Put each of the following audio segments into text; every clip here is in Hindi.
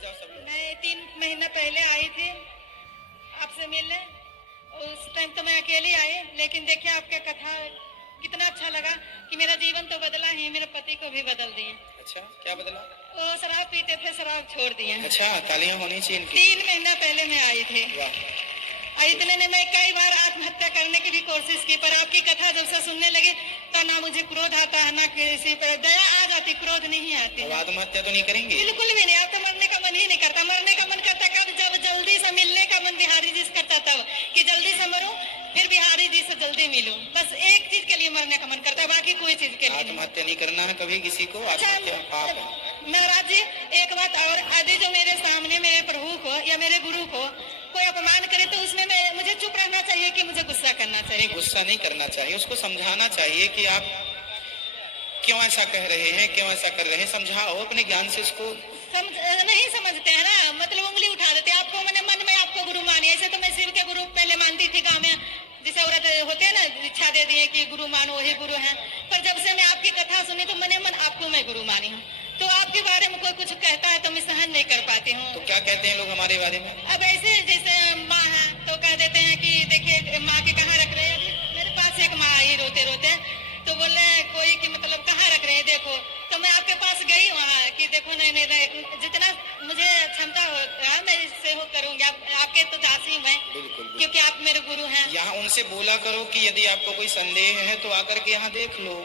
जाओ सब लोग। मैं 3 महीना पहले आई थी आपसे मिलने। उस टाइम तो मैं अकेली आई, लेकिन देखिए आपका कथा कितना अच्छा लगा कि मेरा जीवन तो बदला ही, मेरे पति को भी बदल दिए। अच्छा, क्या बदला? वो शराब पीते थे, शराब छोड़ दिए। अच्छा, तालियां होनी चाहिए इनकी। 3 महीना पहले मैं आई थी। वाह। और इतने ने मैं कई बार आत्महत्या करने की भी कोशिश की, पर आपकी कथा जब से सुनने लगे तो ना मुझे क्रोध आता है, ना किसी पर दया आ जाती, क्रोध नहीं आती। अब आत्महत्या तो नहीं करेंगे? बिल्कुल भी नहीं। अब तो मरने का मन ही नहीं करता। मरने का मन करता कब? जब जल्दी से मिलने का मन बिहारी जी से करता तब, कि जल्दी से मरूं फिर बिहारी जी से जल्दी मिलूं। बस एक चीज के लिए मरने का मन करता है, बाकी कोई चीज के लिए नहीं। आत्महत्या नहीं करना है कभी किसी को। आत्महत्या पाप है। महाराज जी एक बात और, यदि जो मेरे सामने मेरे प्रभु को या मेरे गुरु को कोई अपमान करे तो उसमें मुझे चुप रहना चाहिए कि मुझे गुस्सा करना चाहिए? गुस्सा नहीं करना चाहिए, उसको समझाना चाहिए कि आप क्यों ऐसा कह रहे हैं, क्यों ऐसा कर रहे हैं, समझाओ अपने ज्ञान से उसको। नहीं समझते हैं ना, मतलब उंगली उठा देते हैं। आपको मैंने मन में आपको गुरु मानी, ऐसे तो मैं शिव के गुरु पहले मानती थी गाँव में, जैसे औरत होते हैं ना, इच्छा दे दिए कि गुरु मानो वही गुरु है। पर जब से मैं आपकी कथा सुनी तो मने मन आपको मैं गुरु मानी हूँ। तो आपके बारे में कोई कुछ कहता है तो मैं सहन नहीं कर पाती हूँ। तो क्या कहते हैं लोग हमारे बारे में? अब ऐसे जैसे माँ है तो कह देते हैं कि देखिए माँ के कहाँ रख रहे हैं। अभी मेरे पास एक माँ आई रोते रोते, तो बोले कोई कि मतलब कहाँ रख रहे हैं देखो। तो मैं आपके पास गई वहाँ कि देखो नहीं जितना मुझे क्षमता होगा मैं इससे वो करूँगी। आपके तो दासी हूँ मैं, क्योंकि आप मेरे गुरु हैं। यहाँ उनसे बोला करो कि यदि आपको कोई संदेह है तो आकर के यहाँ देख लो।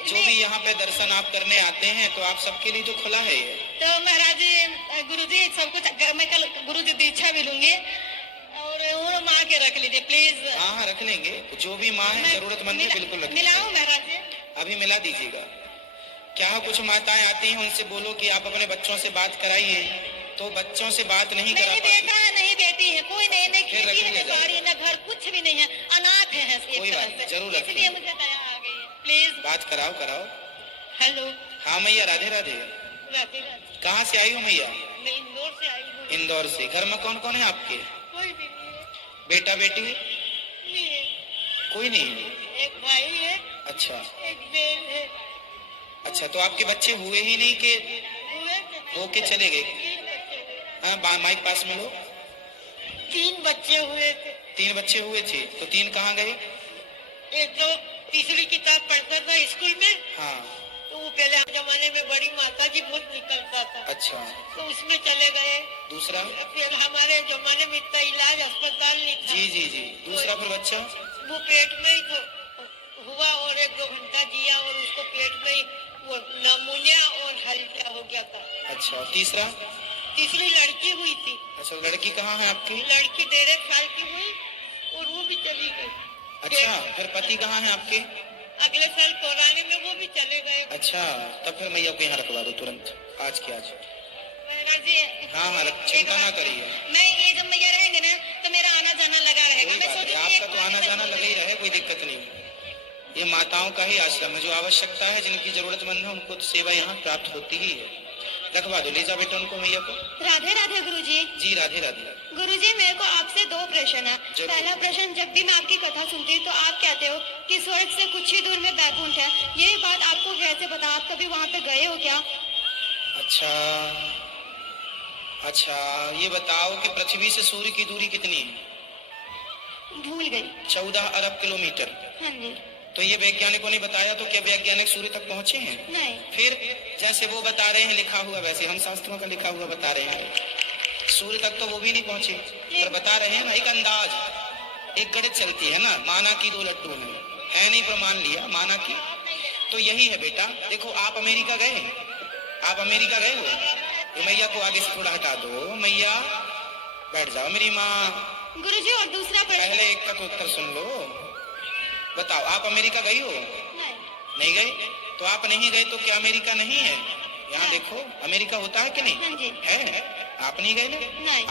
जो भी यहाँ पे दर्शन आप करने आते हैं तो आप सबके लिए तो खुला है ये। तो महाराज जी गुरु जी सब कुछ मैं कल गुरु जी दीक्षा भी लूंगी, और वो माँ के रख लीजिए प्लीज। हाँ हाँ रख लेंगे, जो भी माँ है जरूरतमंद है बिल्कुल रख मिलाऊं महाराज जी? अभी मिला दीजिएगा। क्या कुछ माताएं आती हैं उनसे बोलो कि आप अपने बच्चों से बात कराइए, तो बच्चों से बात नहीं करा पाती। बेटा है नहीं बेटी है, कोई नहीं, नहीं खेती है, बाड़ी न घर, कुछ भी नहीं है, अनाथ है। कोई बात नहीं, जरूर रख इसलिए मुझे दया आ गई है, प्लीज बात कराओ कराओ। हेलो। हाँ मैया, राधे राधे। राधे राधे। कहाँ से आई हो मैया? मैं इंदौर से आई हूँ। इंदौर से। घर में कौन कौन है आपके? कोई भी नहीं है। बेटा बेटी? नहीं है। कोई नहीं? एक भाई है। अच्छा। एक बहन है। अच्छा, तो आपके बच्चे हुए ही नहीं कि होके चले गए? हाँ माइक पास में लो। 3 बच्चे हुए थे। 3 बच्चे हुए थे, तो 3 कहाँ गए? एक जो तीसरी किताब पढ़ता था स्कूल में, हाँ तो वो पहले जमाने में बड़ी माता जी बहुत निकलता था। अच्छा, तो उसमें चले गए। दूसरा? फिर हमारे जमाने में इतना इलाज अस्पताल नहीं था। जी जी जी। दूसरा फिर बच्चा? वो पेट में ही हुआ और 1-2 घंटा जिया और उसको पेट में ही वो नमूनिया और हल्का हो गया था। अच्छा, तीसरा? तीसरी लड़की हुई थी। अच्छा, लड़की कहाँ है आपकी? लड़की 1.5 साल की हुई और वो भी चली गई। अच्छा, फिर पति कहाँ है आपके? अगले साल कोरानी में वो भी चले गए। अच्छा, तब फिर मैया को यहाँ रखवा दो तुरंत, आज के आज। हाँ हाँ, चिंता ना करिए। मैं ये जब मैया रहेंगे ना तो मेरा आना जाना लगा रहेगा। कोई बात नहीं, आपका तो आना जाना लगा ही रहे, कोई दिक्कत नहीं। ये माताओं का ही आश्रम है, जो आवश्यकता है जिनकी जरूरतमंद है उनको तो सेवा यहाँ प्राप्त होती ही है। रखवा दो, ले जाओ बेटा उनको मैया को। राधे राधे गुरुजी। जी राधे राधे। गुरुजी मेरे को आपसे 2 प्रश्न है। पहला प्रश्न, जब भी मैं आपकी कथा सुनती हूँ तो आप कहते हो कि स्वर्ग से कुछ ही दूर में बैकुंठ है। ये बात आपको कैसे पता? आप कभी वहाँ पे गए हो क्या? अच्छा अच्छा, ये बताओ कि पृथ्वी से सूर्य की दूरी कितनी है? भूल गई। 14 अरब किलोमीटर। हाँ जी। तो ये वैज्ञानिकों ने बताया, तो क्या वैज्ञानिक सूर्य तक पहुंचे हैं? नहीं। फिर जैसे वो बता रहे हैं लिखा हुआ, वैसे हम शास्त्रों का लिखा हुआ बता रहे हैं। सूर्य तक तो वो भी नहीं पहुंचे, पर बता रहे हैं ना, एक अंदाज, एक गणित चलती है ना, माना कि 2 लड्डू है नहीं प्रमाण लिया, माना कि। तो यही है बेटा। देखो आप अमेरिका गए, आप अमेरिका गए हो? ये मैया को आगे से थोड़ा हटा दो। मैया बैठ जाओ मेरी माँ। गुरुजी और दूसरा प्रश्न। पहले एक का तो उत्तर सुन लो। बताओ आप अमेरिका गई हो? नहीं गए? तो आप नहीं गए तो क्या अमेरिका नहीं है? यहाँ देखो, अमेरिका होता है कि नहीं? है। आप नहीं गए ना?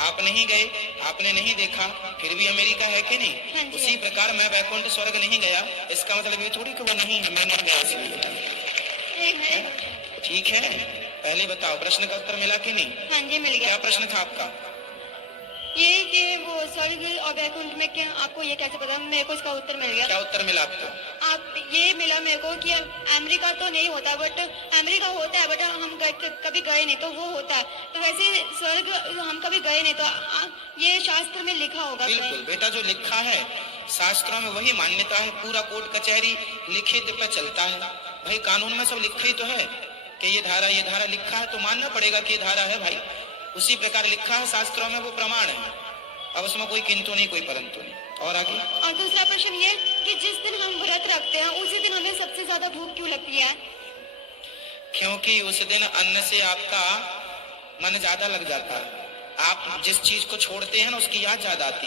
आप नहीं गए, आपने नहीं देखा, फिर भी अमेरिका है कि नहीं? उसी प्रकार मैं वैकुंठ स्वर्ग नहीं गया, इसका मतलब ये थोड़ी कि वो नहीं है, मैं नहीं गया इसलिए। ठीक है, पहले बताओ प्रश्न का उत्तर मिला कि नहीं? हाँ जी मिल गया। क्या प्रश्न था आपका? ये कि वो स्वर्ग और वैकुंठ में क्या, आपको ये कैसे पता? मेरे को इसका उत्तर मिल गया। क्या उत्तर मिला आपको? आप ये मिला मेरे को कि अमेरिका तो नहीं होता, बट अमेरिका होता है, बट हम कभी गए नहीं, तो वो होता है। तो वैसे स्वर्ग हम कभी गए नहीं, तो ये शास्त्र में लिखा होगा। बिल्कुल बेटा, जो लिखा है शास्त्रों में वही मान्यता है। पूरा कोर्ट कचहरी लिखित पे चलता है भाई, कानून में सब लिखा ही तो है कि ये धारा लिखा है, तो मानना पड़ेगा कि ये धारा है भाई। उसी प्रकार लिखा है शास्त्रों में, वो प्रमाण है। अब उसमें कोई किंतु नहीं, कोई परंतु नहीं। और आगे, और दूसरा प्रश्न ये कि जिस दिन हम व्रत रखते हैं उसी दिन हमें सबसे ज्यादा भूख क्यों लगती है? क्योंकि उस दिन अन्न से आपका मन ज्यादा लग जाता है। आप जिस चीज को छोड़ते हैं ना, उसकी याद ज्यादा आती है।